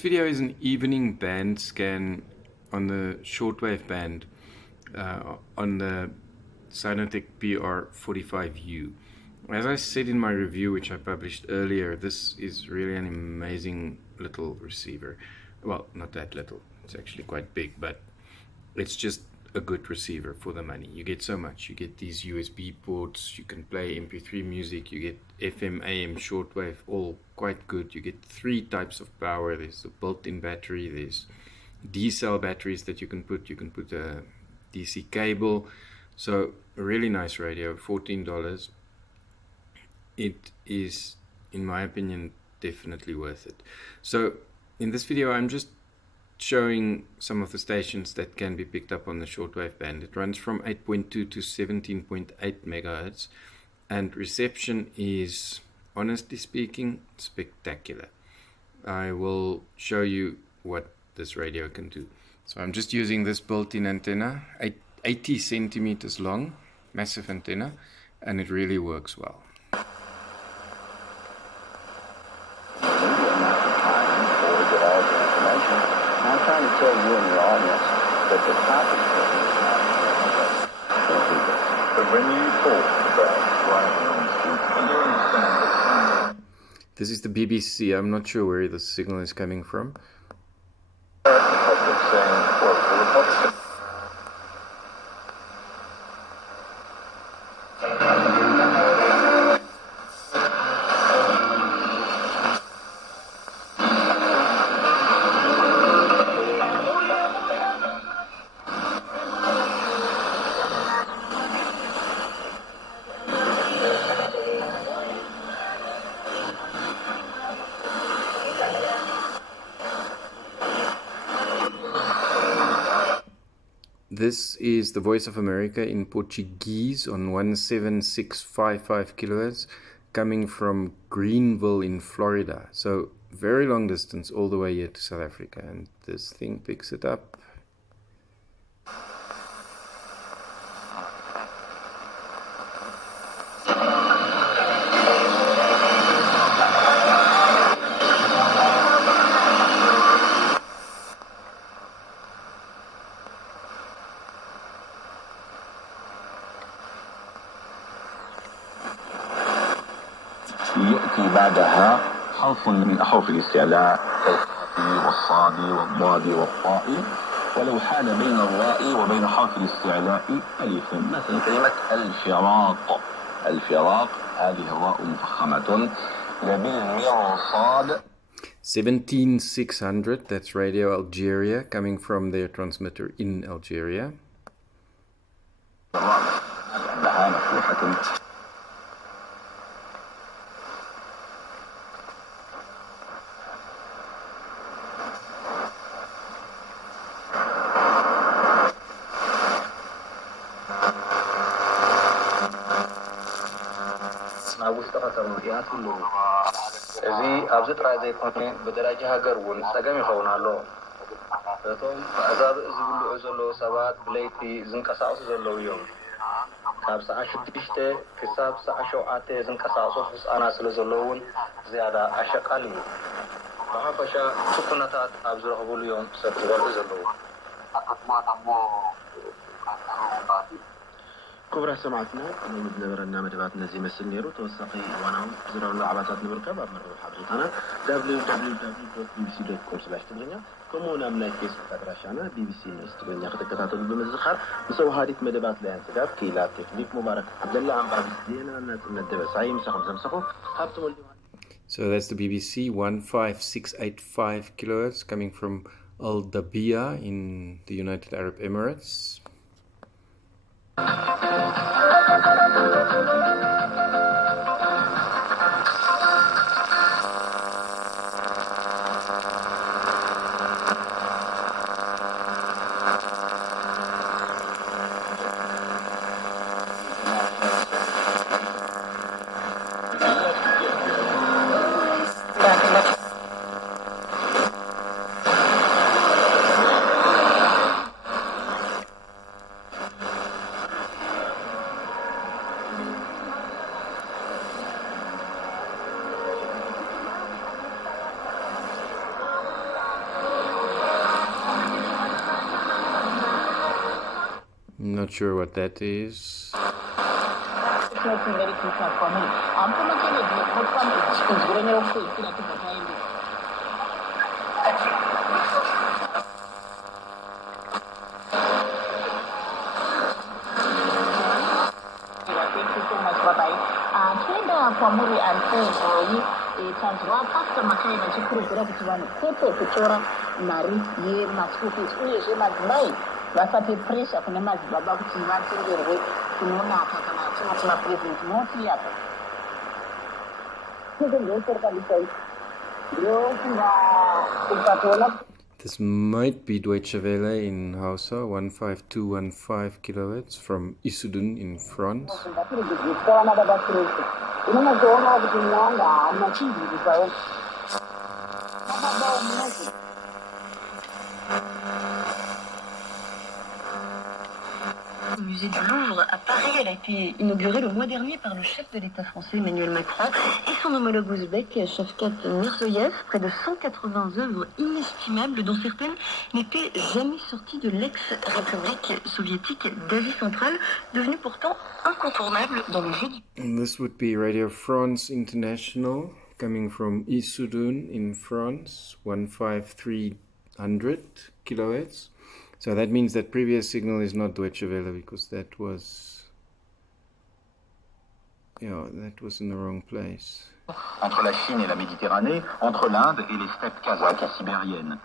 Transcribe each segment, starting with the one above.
this video is an evening band scan on the shortwave band on the Sinotec PR45U. As I said in my review, which I published earlier, this is really an amazing little receiver. Well, not that little, it's actually quite big, but it's just a good receiver for the money. You get so much. You get these USB ports, you can play MP3 music, you get FM, AM, shortwave, all quite good. You get 3 types of power. There's a built-in battery, there's D-cell batteries that you can put a DC cable. So a really nice radio, $14. It is, in my opinion, definitely worth it. So in this video I'm just showing some of the stations that can be picked up on the shortwave band. It runs from 8.2 to 17.8 megahertz, and reception is, honestly speaking, spectacular. I will show you what this radio can do. So I'm just using this built-in antenna, 80 centimeters long, massive antenna, and it really works well. I'm trying to tell you and your audience that the topic but when you talk about driving on the street, you understand that this is the BBC. I'm not sure where the signal is coming from. public saying, well, the Republican This is the Voice of America in Portuguese on 17655 kilohertz, coming from Greenville in Florida. So very long distance all the way here to South Africa, and this thing picks it up. يأتي بعدها حرف من أحرف الاستعلاء كالقافي والصادي والضادي والطائي، ولو حال بين الراء وبين حرف الاستعلاء ألف، مثل كلمة الفراق. الفراق هذه الراء مفخمة بالمرصاد. 17600, that's Radio Algeria, coming from their transmitter in Algeria. عندها مفتوحة. እዚ ኣብዚ ጥራይ ዘይኮነ ብደረጃ ሃገር እውን ፀገም ይኸውን ኣሎ። እቶም ኣዛብእ ዝብልዑ ዘለዉ ሰባት ብለይቲ ዝንቀሳቐሱ ዘለዉ እዮም። ካብ ሰዓት 6 ክሳብ ሰዓት 7 ዝንቀሳቐሱ ህፃናት ስለ ዘለዉ እውን ዝያዳ ኣሸቃሊ እዩ። ብሓፈሻ ኩነታት ኣብ ዝረኽብሉ እዮም ሰብ ዝበልዑ ዘለዉ። كبرى سمعتنا من نبرنا مدبات نزي مسل نيرو توثقي وانا زراو لعباتات نبركب امرو حضرتنا www.bbc.com/ትግርኛ كمونا من فيسبوك ادراشانا bbc نستغنيا ከተከታተሉ በመዝኻር በሰውሃዲት መደባት ላይ አንስጋብ ኪላ ቴክኒክ ሙባረክ አብደላ አንባቢ ዜና ነጥነት ደበሳይ ምሳኹም ዘምሰኹ ሀብት ወልዲ። So that's the BBC 15685 kilohertz coming from Al Dabia in the United Arab Emirates. not sure what that is. This might be Deutsche Welle in Hausa, 15215 kilohertz from Issoudun in France. Au musée du Louvre à Paris, elle a été inaugurée le mois dernier par le chef de l'État français Emmanuel Macron et son homologue ouzbek Shavkat Mirzoyev. Près de 180 œuvres inestimables dont certaines n'étaient jamais sorties de l'ex-république soviétique d'Asie centrale, devenue pourtant incontournable dans le jeu du... This would be Radio France International coming from Issoudun in France, 15300 kilohertz. So that means that previous signal is not Deutsche Welle because that was in the wrong place. Entre la Chine et la Méditerranée, entre l'Inde et les steppes kazakhs sibériennes.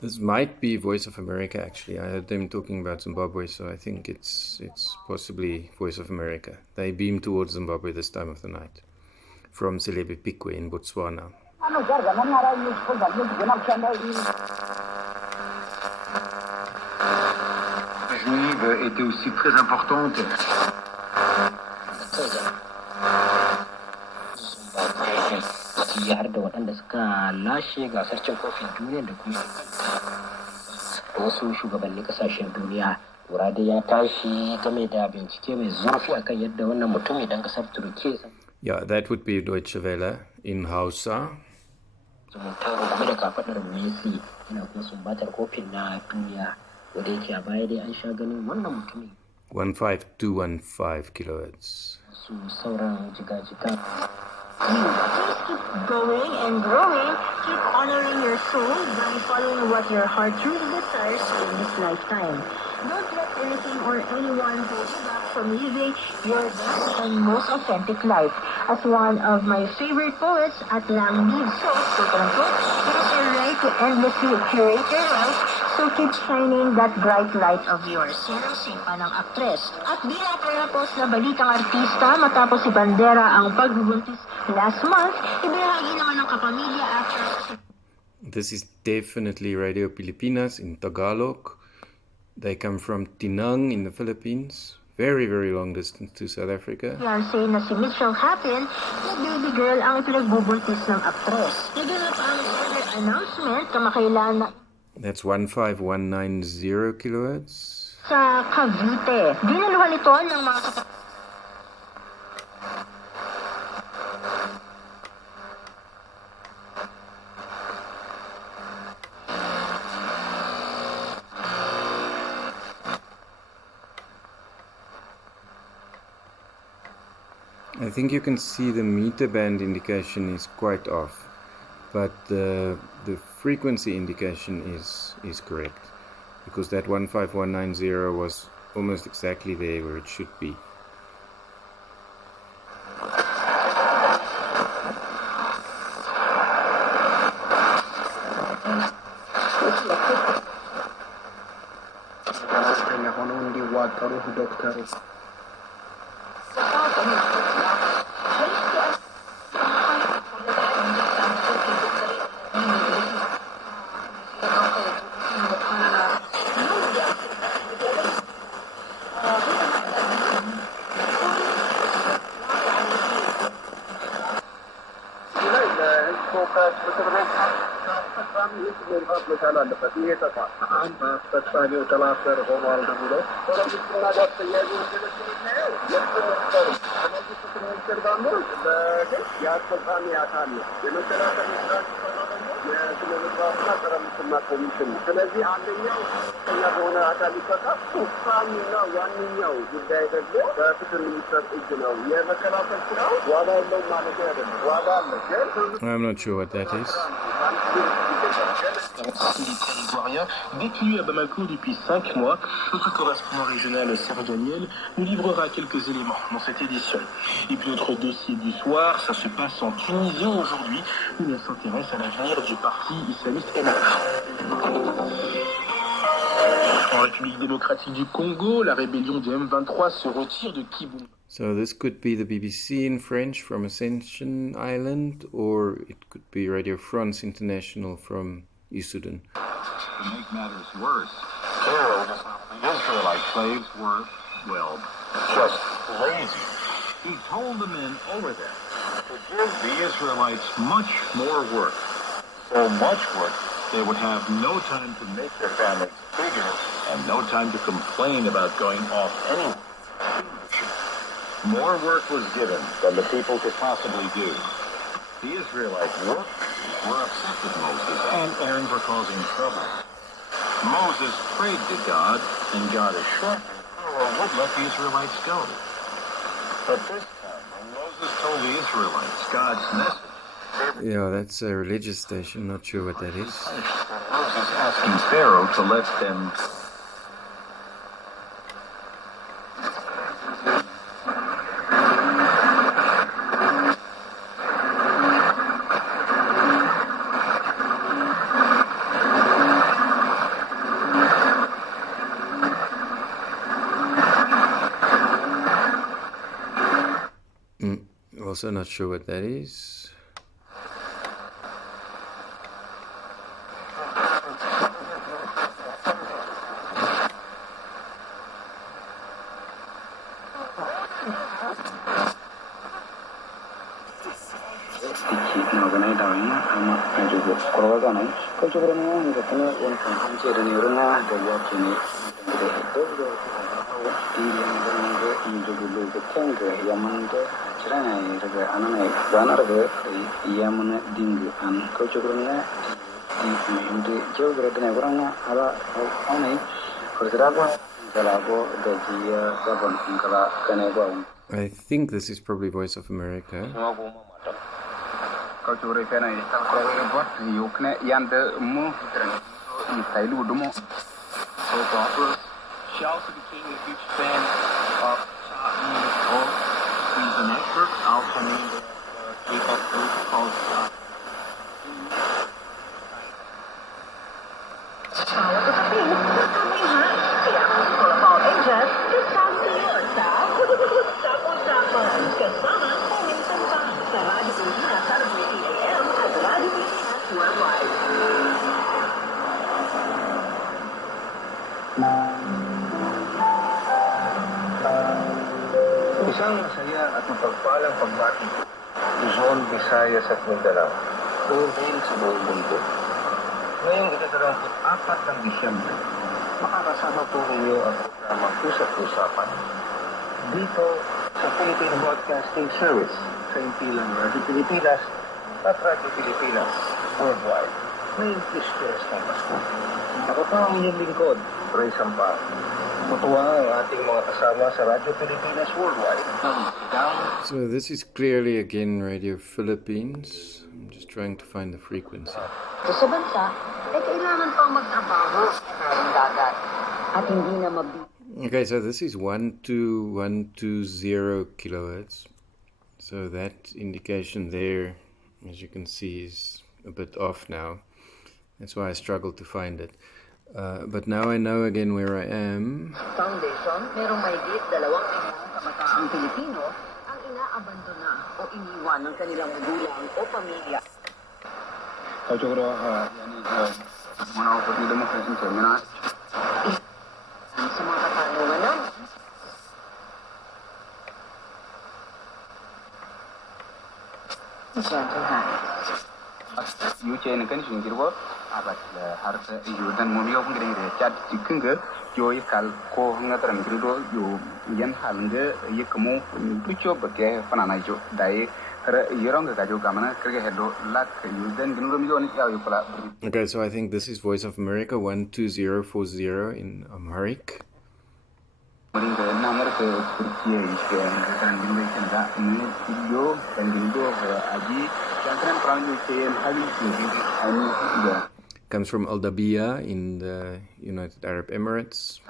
This might be Voice of America actually. I heard them talking about Zimbabwe, so I think it's possibly Voice of America. They beam towards Zimbabwe this time of the night from Selebe Pikwe in Botswana. Juive était aussi très importante. har da waɗanda suka lashe gasar cin kofin duniya da kuma wasu shugabannin kasashen duniya. Kura dai ya tashi game da bincike mai zurfi akan yadda wannan mutum idan kasar Turkiya. Yeah, that would be Deutsche Welle in Hausa. Zumunta game da kafadar Messi yana kuma sumbatar kofin na duniya wanda yake a baya dai an sha ganin wannan mutumin. 15215 kilohertz. Su sauran jiga-jiga. Please keep going and growing. Keep honoring your soul by following what your heart truly desires in this lifetime. Don't let anything or anyone hold you back from living your best and most authentic life. As one of my favorite poets at Lang Leaves so, quote-unquote, it is your right to endlessly curate your life, so keep shining that bright light of yours. Yan ang sipa ng aktres. At bilang patapos na balitang artista, matapos si Bandera ang pagbubuntis last month, ibinahagi naman ng kapamilya actress. This is definitely Radio Pilipinas in Tagalog. They come from Tinang in the Philippines. Very, very long distance to South Africa. Fiancé na si Mitchell Happen, na baby girl ang pinagbubuntis ng aktres. Naganap ang survey announcement kamakailan na That's 15190 kilohertz. sa Cavite. Dinaluhan ito ng mga I think you can see the meter band indication is quite off, but the frequency indication is correct, because that 15190 was almost exactly there where it should be. መቻል አለበት። ይሄ ተቋም አንድ አስፈጻሚው ተላፈር ሆኗል ተብሎ ወደምስና ጋር ተያይዞ ስለሚናየው የፕሮፌሰር ከመንግስት ሚኒስትር ጋር የአስፈጻሚ አካል ነው። የመከላከል ሚኒስትር ደግሞ የስነ ምግባርና ጸረ ሙስና ኮሚሽን ነው። ስለዚህ አንደኛው ከኛ በሆነ አካል ይፈታል። ውሳኔና ዋነኛው ጉዳይ ደግሞ በፍትህ ሚኒስትር እጅ ነው። የመከላከል ስራው ዋጋ የለውም ማለት አይደለም። ዋጋ አለ ግን I'm not sure what that is. Détenu à Bamako depuis 5 mois, notre correspondant régional Serge Daniel nous livrera quelques éléments dans cette édition. Et puis notre dossier du soir, ça se passe en Tunisie aujourd'hui, où on s'intéresse à l'avenir du parti islamiste NH. En République démocratique du Congo, la rébellion du M23 se retire de Kiboum. So this could be the BBC in French from Ascension Island, or it could be Radio France International from Issoudun. To make matters worse, the Israelite slaves were, well, just lazy. He told the men over there to give the Israelites much more work. So much work, they would have no time to make their families bigger and no time to complain about going off anywhere. More work was given than the people could possibly do. The Israelite workers were upset with Moses and Aaron for causing trouble. Moses prayed to God, and God assured him Pharaoh would let the Israelites go. But this time, when Moses told the Israelites God's message, Yeah, that's a religious station, not sure what that is. Moses asking Pharaoh to let them Also not sure what that is. I think this is probably Voice of America. She also became a huge fan of He's an expert, also named a K-pop group called Isang masaya at mapagpalang pagbati Luzon, Visayas at Mindanao dahil sa buong mundo. Ngayong ika-24 ng Disyembre, makakasama po kayo ang programang Usap-Usapan dito sa Philippine Broadcasting Service sa impilang Radio Pilipinas at Radio Pilipinas Worldwide. May Pistres ng Pasko. Ako po ang inyong lingkod, Ray Sampal. Tutuwa ang ating mga kasama sa Radio Pilipinas Worldwide. So this is clearly again Radio Philippines. I'm just trying to find the frequency. Sa bansa, kailangan pang magtrabaho ng dagat at hindi na Okay, so this is 12120 kilohertz. So that indication there, as you can see, is a bit off now. That's why I struggled to find it. But now I know again where I am. Foundation, merong mahigit 2 milyong kabataang Pilipino ang inaabandona o iniwan ng kanilang magulang o pamilya. Sa mga katanungan namin, 유치에는 건식인 기르고 abat harta Issoudun momi of ngere chat cikinga yo ikal ko ngataram grido yo yen halnge yekmo tucho bake fanana jo dai Okay, so I think this is Voice of America 12040 in Amharic. Comes from Al Dabia in the United Arab Emirates.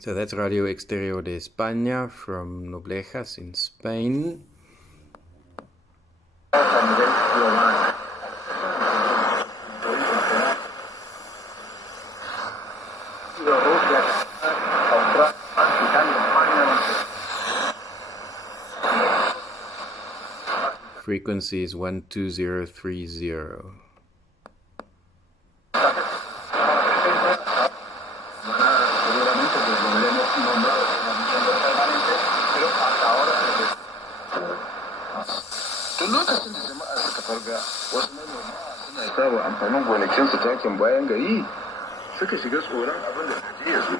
So that's Radio Exterior de España from Noblejas in Spain. Frequency is 12030. Saba amfanin gonakinsu takin bayan gari suka shiga tsoron abin da kaje ya zo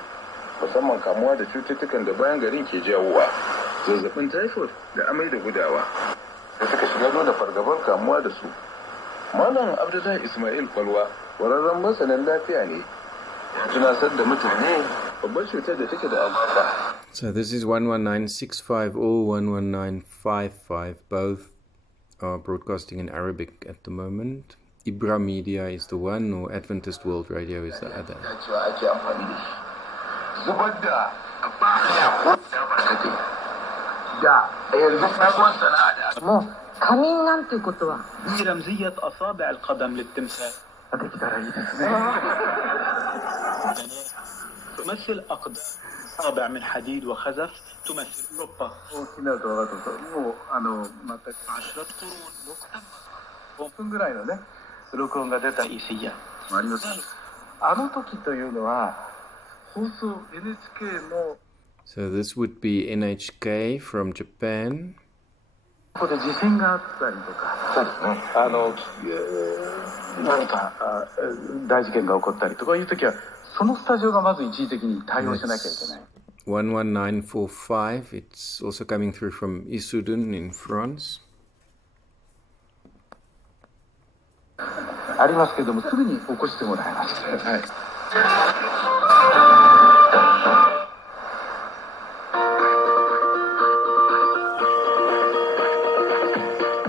musamman kamuwa da cututtukan da bayan garin ke jawowa zazzabin typhoid da amai da gudawa da suka shiga nuna fargabar kamuwa da su. Malam Abdullahi Ismail Kwalwa wararren masanin lafiya ne ya tunasar da mutane babbar cutar da take da alaka. So this is 11965 or 11955, both are broadcasting in Arabic at the moment. Ibra Media is the one, or Adventist World Radio is the other. رمزية أصابع القدم للتمثال تمثل أقدام أصابع من حديد وخزف تمثل أوروبا 10 قرون 5分ぐらいのね録音が出たرئيسية あります。あの時というのは放送 NHK の So this would be NHK from Japan. ここで地震があったりとか、そうですね。何か大事件が起こったりとかいう時は、そのスタジオがまず一時的に対応しなきゃいけない。11945. It's also coming through from Issoudun in France. ありますけども、すぐに起こしてもらいます。はい。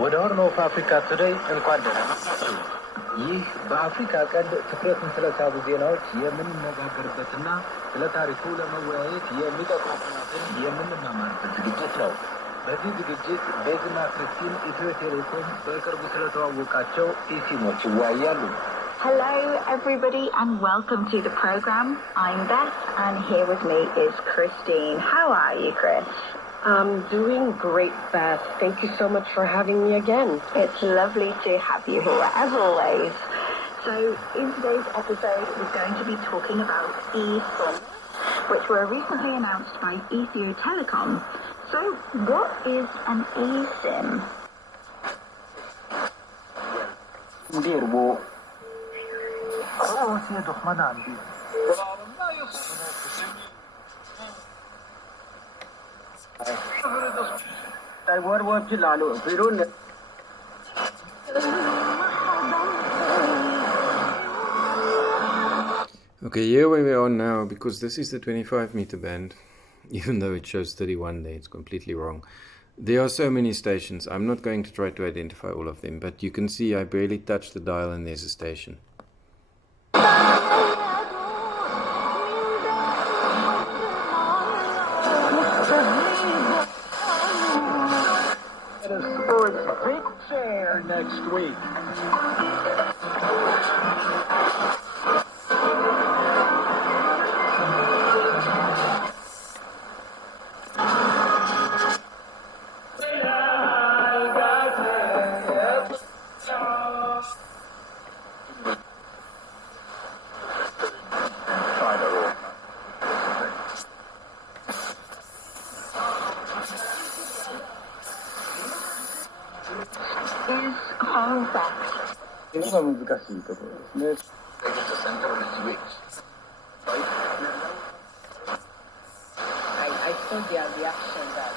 ወደ ሆርን ኦፍ አፍሪካ ቱዴይ እንኳን ደህና መጣችሁ። ይህ በአፍሪካ ቀንድ ትኩረትን ስለሳቡ ዜናዎች የምንነጋገርበትና ስለ ታሪኩ ለመወያየት የሚጠቅሙትን የምንማማርበት ዝግጅት ነው። በዚህ ዝግጅት ቤዝና ክርስቲን ኢትዮ ቴሌኮም በቅርቡ ስለተዋወቃቸው ኢሲሞች ይወያያሉ። Hello everybody and welcome to the program. I'm Beth and here with me is Christine. How are you, Chris? I'm doing great, Beth. Thank you so much for having me again. It's lovely to have you here as always. So in today's episode we're going to be talking about eSIM, which were recently announced by Ethio Telecom. So what is an eSIM? Okay, here where we are now, because this is the 25 meter band, even though it shows 31 there, it's completely wrong. There are so many stations, I'm not going to try to identify all of them, but you can see I barely touched the dial and there's a station. It is Sports Big Fair next week. Is home facts. いうのが難しいところですね。I saw their reaction that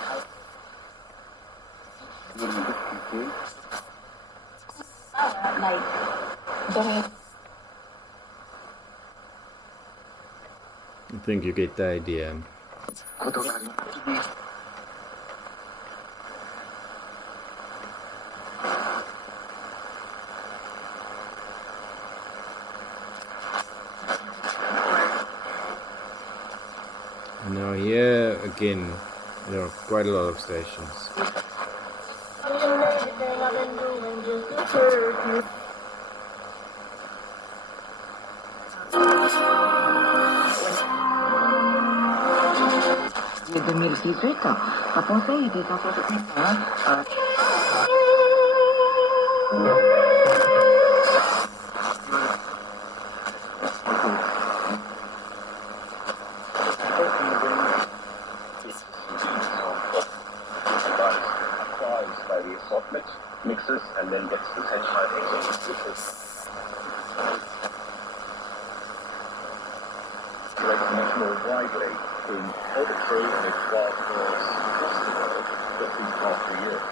Like, don't I think you get the idea. Now here again, there are quite a lot of stations. de 2018, a conseil des entreprises. Mixes and then gets the central much more widely in poetry and its wild birds across the world that these past few years.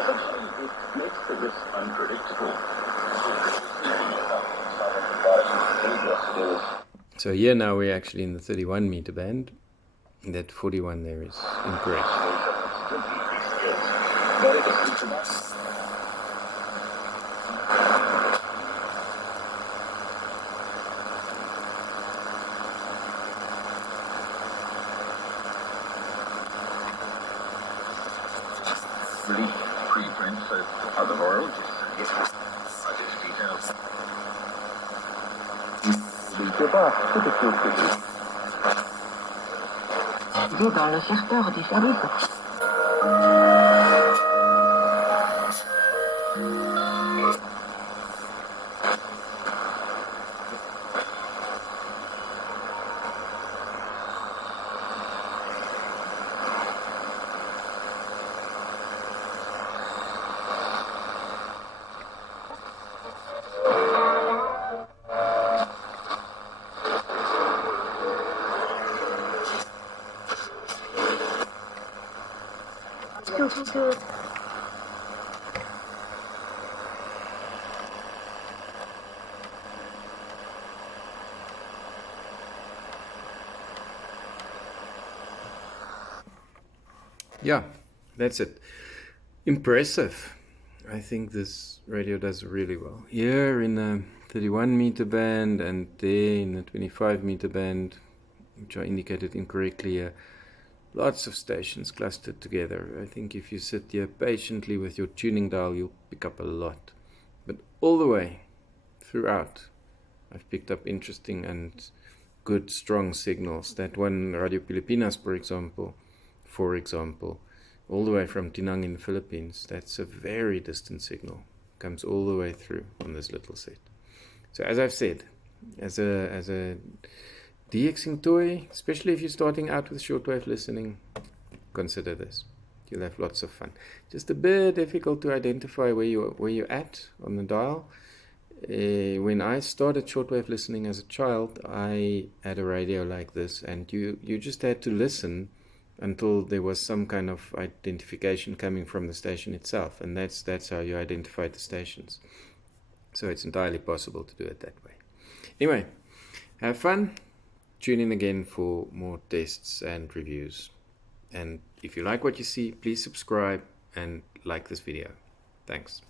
Essentially, it makes the risk unpredictable. So here now we're actually in the 31 meter band. That 41 there is incorrect. Preprints of other orologists. Yes, details. Dans le secteur des services. Yeah, that's it. Impressive. I think this radio does really well. Here in the 31 meter band and there in the 25 meter band, which I indicated incorrectly here, lots of stations clustered together. I think if you sit here patiently with your tuning dial, you'll pick up a lot. But all the way throughout, I've picked up interesting and good, strong signals. That one, Radio Pilipinas, for example, all the way from Tinang in the Philippines, that's a very distant signal. Comes all the way through on this little set. So as I've said, as a DXing toy, especially if you're starting out with shortwave listening, consider this. You'll have lots of fun. Just a bit difficult to identify where you're at on the dial. When I started shortwave listening as a child, I had a radio like this, and you just had to listen until there was some kind of identification coming from the station itself, and that's how you identified the stations. So it's entirely possible to do it that way. Anyway, have fun. Tune in again for more tests and reviews. And if you like what you see, please subscribe and like this video. Thanks.